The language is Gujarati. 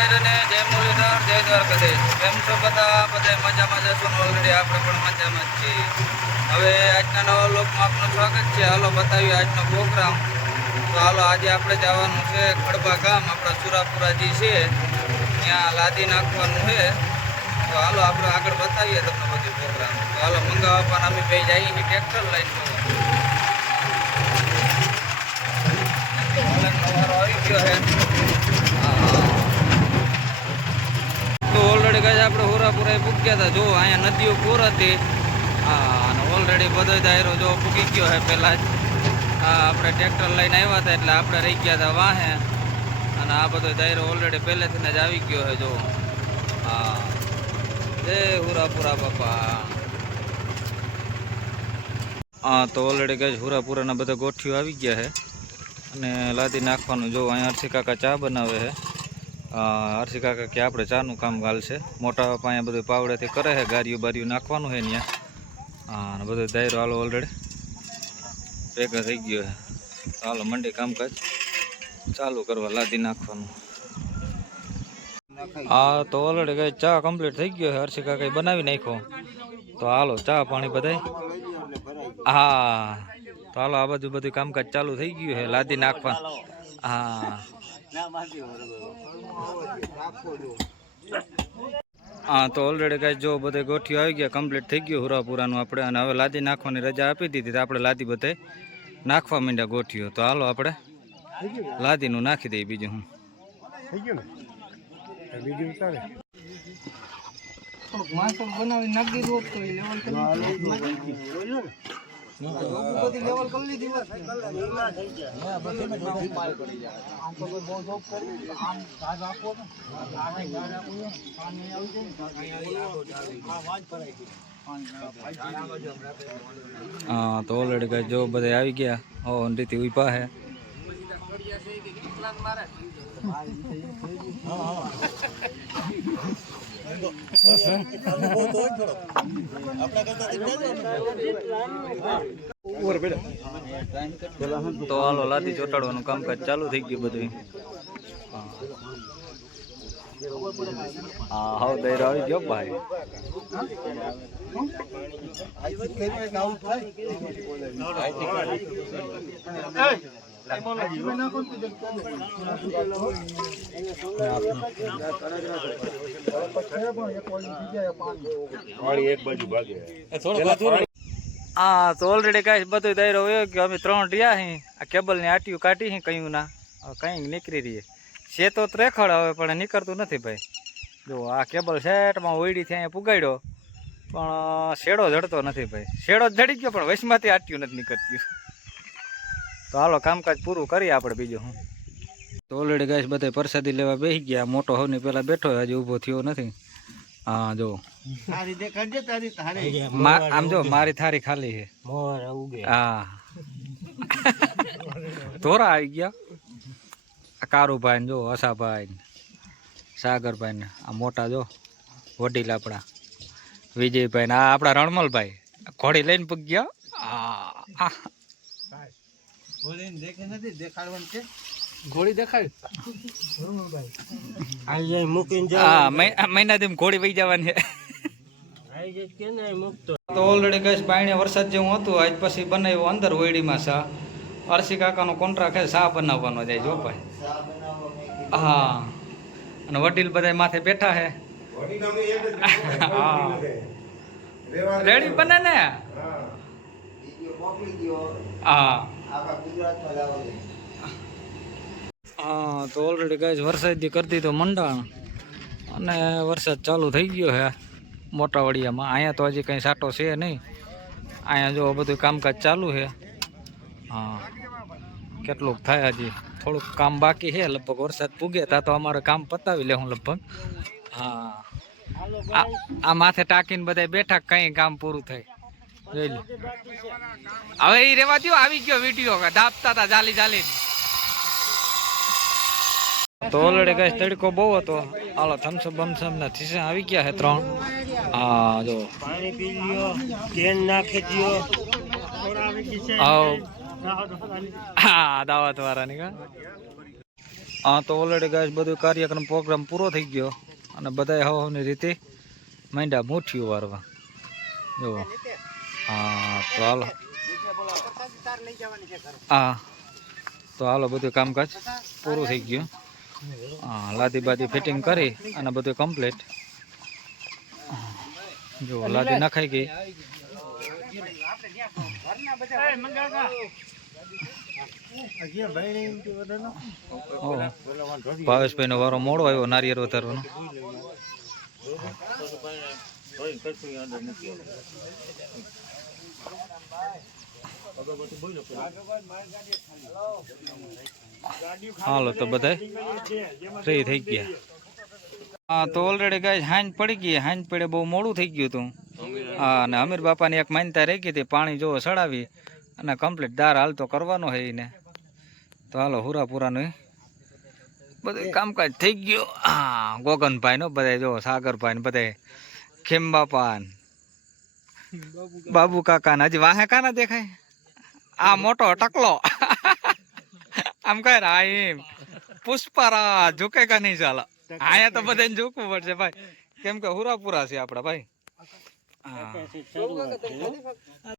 બધાને જય મુરલીધર, જય દ્વારકાધીશ. કેમ છો બધા મજામાં જશો ને? ઓલરેડી આપણે પણ મજામાં જ છીએ. હવે આજના નવા લોકમાં આપનું સ્વાગત છે. હાલો બતાવીએ આજનો પ્રોગ્રામ. તો હાલો આજે આપણે જવાનું છે ખડબા ગામ, આપણા સુરાપુરા જે છે ત્યાં લાદી નાખવાનું છે. તો હાલો આપણે આગળ બતાવીએ તમને બધું પ્રોગ્રામ. તો હાલો મંગાવવા પણ અમે બે જઈએ છીએ ટ્રેક્ટર લઈને. આવી ગયો છે. તો ઓલરેડી કાંઈ આપણે હુરાપુરા પૂગ્યા હતા. જો અહીંયા નદીઓ પૂર હતી. અને ઓલરેડી બધો દાયરો જો પૂગી ગયો છે પહેલાં જ. આપણે ટ્રેક્ટર લઈને આવ્યા હતા એટલે આપણે રહી ગયા હતા વાહે. અને આ બધો દાયરો ઓલરેડી પહેલેથી જ આવી ગયો છે. જો હા, જય હુરાપુરા બાપા. હા, તો ઓલરેડી કાંઈ હુરાપુરાના બધા ગોઠીઓ આવી ગયા છે અને લાદી નાખવાનું. જો અહીંયા હર્ષી કાકા ચા બનાવે છે. હર્ષી કાકા કે આપણે ચાનું કામ ગાલશે. મોટા બાપા અહીંયા બધું પાવડેથી કરે છે, ગારીયું બારીયું નાખવાનું છે ત્યાં. હા, અને બધો દાયરો હાલો ઓલરેડી ભેગા થઈ ગયો છે. હાલો મંડી કામકાજ ચાલુ કરવા, લાદી નાખવાનું. હા, તો ઓલરેડી કઈ ચા કમ્પ્લીટ થઈ ગયો છે. હર્ષી કાકા બનાવી નાખ્યો. તો હાલો ચા પાણી બધાય. હા, તો હાલો આ બાજુ બધું કામકાજ ચાલુ થઈ ગયું છે, લાદી નાખવાનું. હા હા, તો ઓલરેડી કાંઈ જો બધે ગોઠીઓ આવી ગયા, કમ્પ્લીટ થઈ ગયું હુરાપુરાનું આપણે. અને હવે લાદી નાખવાની રજા આપી દીધી. તો આપણે લાદી બધે નાખવા માંડ્યા ગોઠીઓ. તો હાલો આપણે લાદીનું નાખી દઈએ. બીજું હું થઈ ગયું ને બીજું ચાલે. બનાવી નાખી દો તો લેવલ કરી લીધી. હા, તો ઓલરેડી કઈ જો બધા આવી ગયા. હો રીતિ ઉભા હે. તો હાલો લાદી ચોટાડવાનું કામકાજ ચાલુ થઈ ગયું બધું. હા, હવે દૈરો આવી ગયો ભાઈ. હા, તો ઓલરેડી કાંઈ બધું દાયરો હોય કે અમે 3 રહ્યા છીએ. આ કેબલની આટીઓ કાઢી છે કયું ના કંઈક નીકળી રહીએ છે. તો રેખડ આવે પણ નીકળતું નથી ભાઈ. જો આ કેબલ સેટમાં ઓઈડીથી અહીંયા પુગાડ્યો પણ શેડો જડતો નથી ભાઈ. શેડો જડી ગયો પણ વચમાંથી આટીયું નથી નીકળતી. તો હાલો કામકાજ પૂરું કરીએ આપણે. બીજું હું તો ઓલરેડી ગાઈસ બધા પ્રસાદી લેવા બેસી ગયા. મોટો હોવની પહેલાં બેઠો હજી ઊભો થયો નથી. હા, જો આમ જો મારી થારી ખાલી છે. હા, ધોરા આવી ગયા. કારુભાઈ જો, હસાભાઈ, સાગરભાઈ ને આ મોટા જો વડીલ આપણા વિજયભાઈ ને આ આપણા રણમલભાઈ ઘોડી લઈને પગ ગયા. ઘોડી દેખાય મહિનાથી ઘોડી વહી જવાની છે. તો ઓલરેડી કઈ પાણી વરસાદ જેવું હતું. આજ પછી બનાવ્યું અંદર હોયડીમાં સા. હર્ષી કાકાનો કોન્ટ્રાક્ટ છે સા બનાવવાનો જાય જો ભાઈ. હા, અને વડીલ બધા માથે બેઠા છે. હા, રેડી બને ને. હા હા, તો ઓલરેડી ગાય વરસાદી કરી દીધો મંડાણ અને વરસાદ ચાલુ થઈ ગયો છે મોટા વડિયામાં. અહીંયા તો હજી કંઈ સાટો છે નહીં. અહીંયા જો બધું કામકાજ ચાલુ છે. હા, કેટલુંક થાય હજી થોડુંક કામ બાકી છે. લગભગ વરસાદ પૂગે તા તો અમારે કામ પતાવી લે હું લગભગ. હા, આ માથે ટાંકીને બધા બેઠા, કંઈ કામ પૂરું થાય જોઈ લે. હવે એ રેવા દો, આવી ગયો વિડીયો દાબતા હતા જાલી જાલી. તો ઓલરેડી કઈ તડકો બહુ હતો. હાલો થમ્સઅપ બમસમ ના થીસા આવી ગયા છે 3. હા, જો પાણી પી લ્યો, તેલ નાખી દયો. હા, દાવત વાળાની કા હા તો ઓલરેડી ગાય બધું કાર્યક્રમ પ્રોગ્રામ પૂરો થઈ ગયો અને બધા હવાની રીતે માંડ્યા મુઠ્ઠીઓ વારવા જુઓ. હા તો હાલો, હા તો હાલો બધું કામકાજ પૂરું થઈ ગયું. હા લાદી બાદી ફિટિંગ કરી અને બધું કમ્પ્લીટ. જો લાદી નખાઈ ગઈ. ભાવેશભાઈ નો વારો મોડો આવ્યો નારિયેળ વધારવાનો. હાલો તો બધા ફ્રી થઈ ગયા. હા તો ઓલરેડી ગાય હાંજ પડી ગઈ. હાંજ પડે બહુ મોડું થઈ ગયું હતું. હા અને અમીર બાપાની એક માન્યતા રહી ગઈ હતી, પાણી જોવો ચડાવી અને કમ્પ્લીટ દાર હાલ તો કરવાનો છે એને. તો હાલો હુરાપુરાનું બધું કામકાજ થઈ ગયું. હા ગોગનભાઈ નો બધા જો, સાગરભાઈ ને બધા, ખેમબાપા બાબુ કાકા ને હજી વાહે કાના દેખાય. આ મોટો ટકલો આમ કહે એમ પુષ્પારા ઝુકેગા નહીં ચાલે. આયા તો બધાને ઝૂકવું પડશે ભાઈ, કેમ કે હુરાપુરા છે આપડા ભાઈ. હા